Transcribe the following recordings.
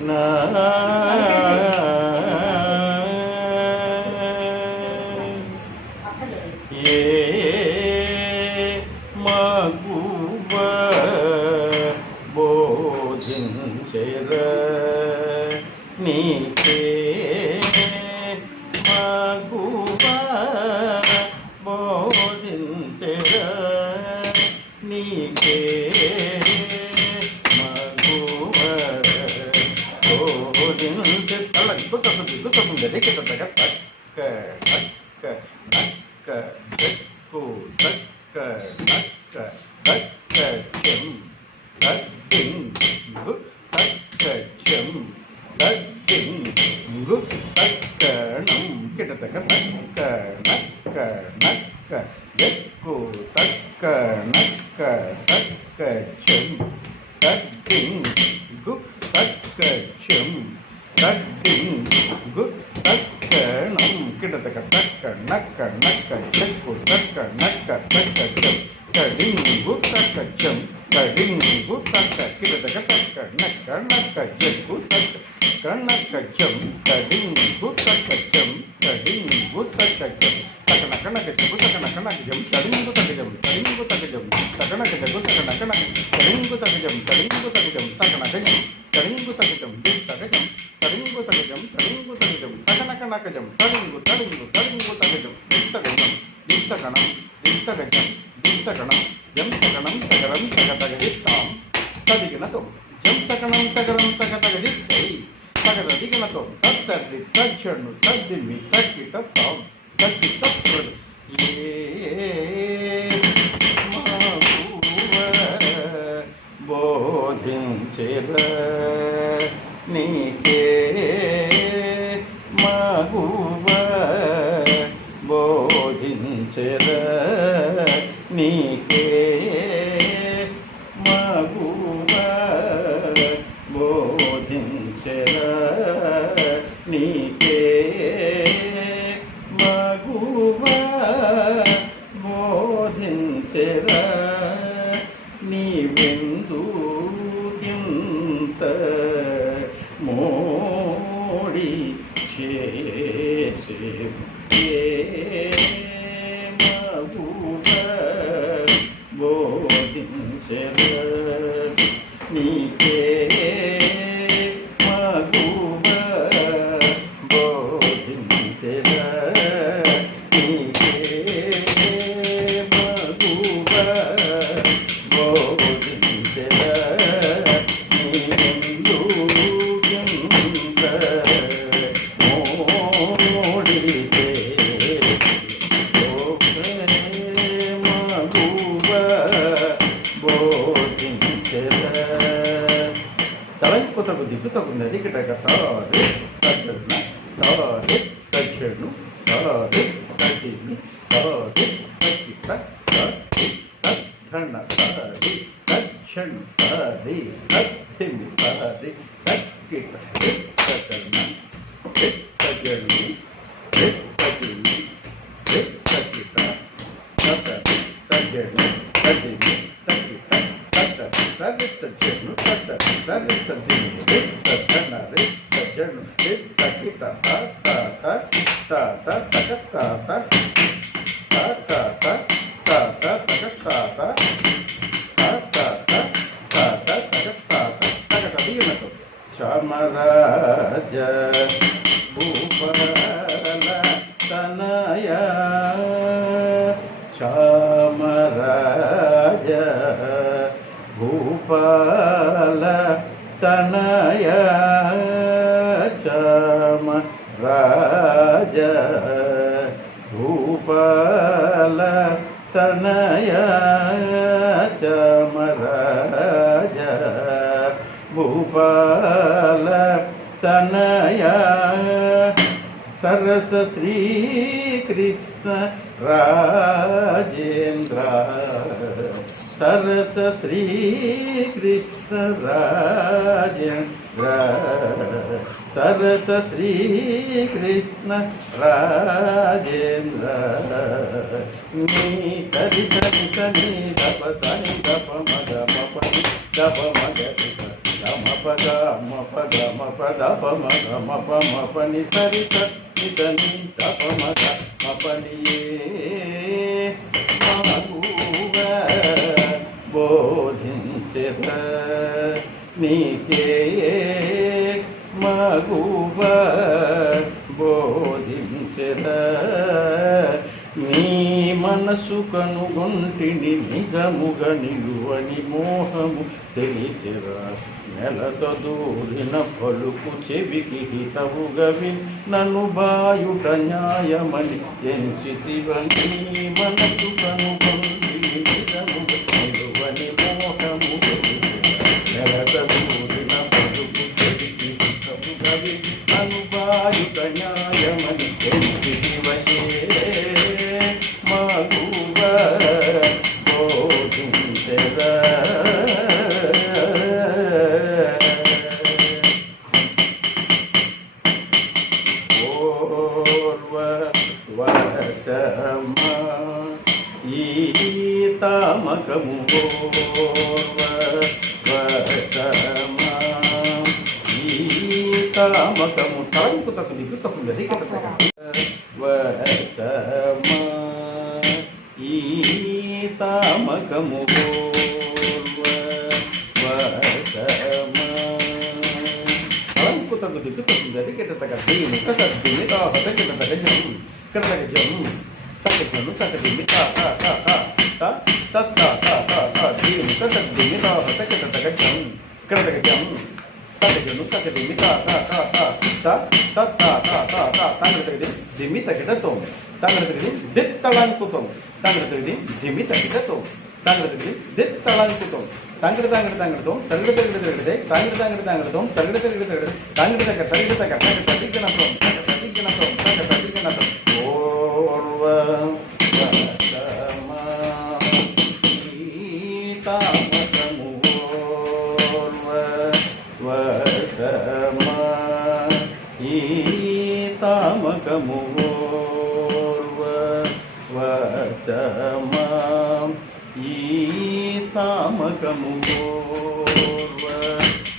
నా ఏ మగువ బోధించెర నీకే మగువ బోధించెర నీకే మగువ బోధించె తల గుర్తుంది దిక్కు తక్క తక్క నక్క చెక్కు తక్క నక్క తక్క చెం తగ్గింగు తక్క చెం తగ్గింగు తక్కణం కిటతక తక్క నక్క నక్క ఎక్కు తక్క నక్క తక్క చెం తగ్గింగు తక్క చెం తగ్గింగు తక్కణం కిటతక తక్క నక్క నక్క చెక్కు తక్క నక్క తక్క చెం తడింగు తక్క చెం తడింగు తక్క కిటతక తక్క నక్క నక్క చెక్కు తక్క నక్క చెం తడింగు తక్క చెం తడింగు తక్క చెం తక నక్క నక్క చెక్కు తక నక్క నక్క చెం తడింగు తక్క చెం తడింగు తక్క చెం తక నక్క చెక్కు తక నక్క నక్క తడింగు తక్క చెం తడింగు తక్క చెం తక నక్క చెం తడింగు తక్క చెం తక చెం తడింగు తక్క చెం తడింగు తక్క చెం తక నక్క నక్క చెం తడింగు తడింగు తడింగు తక్క చెం దిత్తకణం దిత్తకణం దిత్తకణం దిత్తకణం జం తకణం తగరం తగ తగదిత్తాం తదిగినతో జం తకణం తగరం తగ తగదిత్తై తగదదిగినతో తత్తర్ది తక్షణు తద్దిమ్మి తక్కి తత్తాం తక్కి తత్తుడు బోధించెర నీకే మగువ బోధించెర నీకే మగువ బోధించెర నీకే మగువ బోధించెర నీవెందుకింత మోడి చేసే మగువ బోధించెర నీకే మగువ బోధించెర నీకే మగువ బోధించెర నీవెందుకింత మోడితే మగువ బోధించెర తలైపోతకు దిక్కుతకున్నది కిటక తారు తగ్గన తారు తక్షణు తారు తగ్గిని తారు తగ్గి తక్కి తద్ధన తారి తక్షణు తారి తగ్గిని తారి తగ్గి తగ్గన తగ్గని తగ్గిని తగ్గి తగ్గని తగ్గిని తగ్గి తగ్గను తగ్గని తగ్గని తగ్గను తగ్గి తక్క తాత తగ తాత తాత తాత తగ తాత తాత తాత తగ తాత తగ తదిగినతో చామరాజ భూపాల తనయ చామరాజ భూపాల తనయ చామరాజ భూపాల తనయ చామరాజ భూపాల తనయ సరస శ్రీకృష్ణ రాజేంద్ర సరస శ్రీకృష్ణ రాజేంద్ర సరస శ్రీకృష్ణ రాజేంద్ర నీ కరి కరి కని దప సని దప మగ మపని దప మగ గమ పగ మప గమ పద ప మగ మప మపని సరి సని దప మగ మపనియే మగువ బోధించెద నీకే మగువ బోధించెద నీ మనసు కనుగొంటిని నిజముగ నిలువని మోహము తెలిసిరా నెలతో దూరిన పలుకు చెవికి హితవుగా నన్ను బాయుట న్యాయమని ఎంచితివని మనసు కనుగొంటిని నిజముగ నిలువని మోహము తెలిసిరా నెలతో దూరిన పలుకు చెవికి హితవుగా నన్ను బాయుట న్యాయమని ఎంచితివని మగువ బోధించెదా వరసమా ఈ తామకము వరసమా ఈ తామకము తలంపు తక్కు దిక్కు తక్కువ వరసమా ఈ తామకము వరసమా తలంపు తక్కు దిక్కు తక్కువ దిక్కెట తగ్గ దీని కసద్దిని తాహత కిట తగ్గ జం కడతగ జం తగ్గను తగ్గదిని తా తా తా తా తా తా తా తా తా దీని కసద్దిని తాహత కిట తగ్గ జం కడతగ జం తగ్గను తగ్గదిని తా తా తా తా తా తా తా తా తా తగ్గది దిమి తగ్గద తోం తగ్గది దిత్తలంకుతం తగ్గది దిమి తగ్గద తోం తగ్గది దిత్తలంకుతం తగ్గద తగ్గద తగ్గదం తగ్గద తగ్గద తగ్గదే తగ్గద తగ్గద తగ్గదం తగ్గద తగ్గద తగ్గద తగ్గద తగ్గద తగ్గద తగ్గద తగ్గద తగ్గన తగ్గన తగ్గన ఓర్వ వరసమా తామకము ఓర్వ వరసమా ఈ తామకము ఓర్వ వరసమా ఈ తామకము ఓర్వ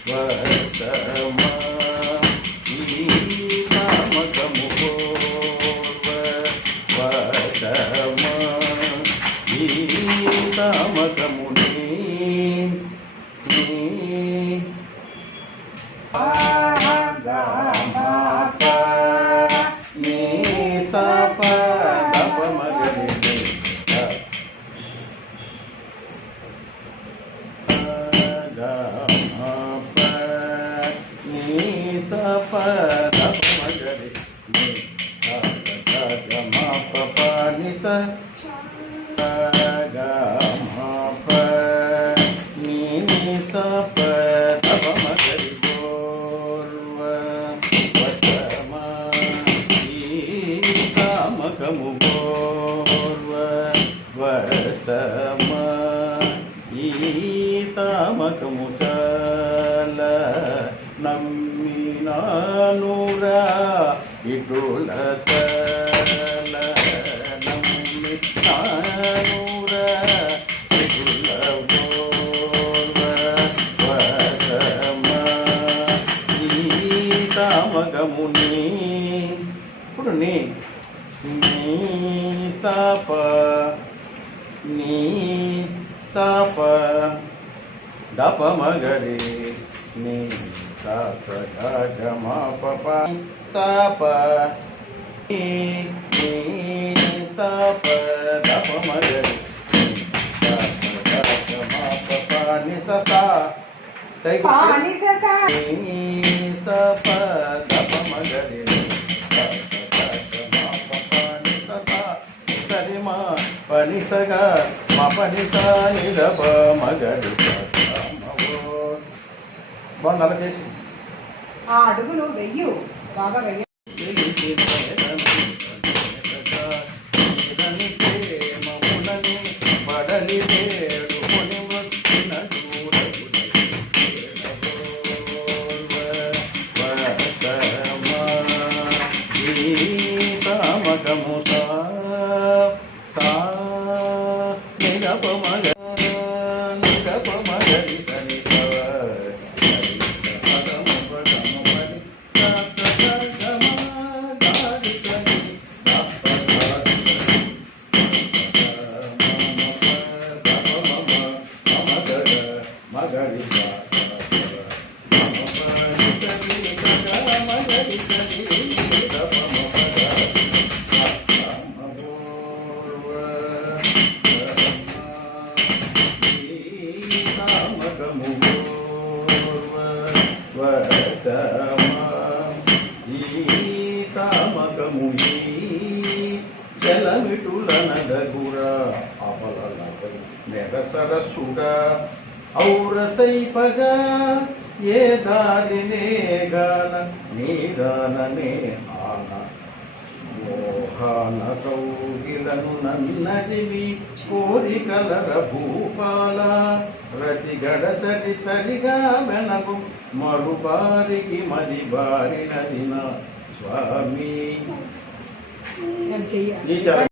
వరసమా ఈ తామకము ఓర్వ వరసమా ఈ తామకముని వరసమా ఈ తామకము చాల నమ్మినానురా ఇటుల తల నమ్మినానురా ఇటుల వరసమా ఈ తామకముని ఇప్పుడు నీ తాప నీ తాప దప మగరి నీ తాప గమ పప తాప నీ తాప దప మగరి తాప గమ పప ని సా నీ తాప దప మగరి పనిసగా మా పనిసా నిరబ మగడి బాగుంది అలా చేసి ఆ అడుగులు వెయ్యు బాగా వెయ్యి బడలి జలమిటులనగగురా అమలనగై నెరసరసుడా ఔరతైపగా ఏ దారినే గాన నీదాననే ఆన మోహాన కౌగిలను నన్నదివి కోరికలర భూపాల రతి గడతడి తరిగా వెనకు మరుబారికి మది బారినదిన స్వామి చెయ్యాలి.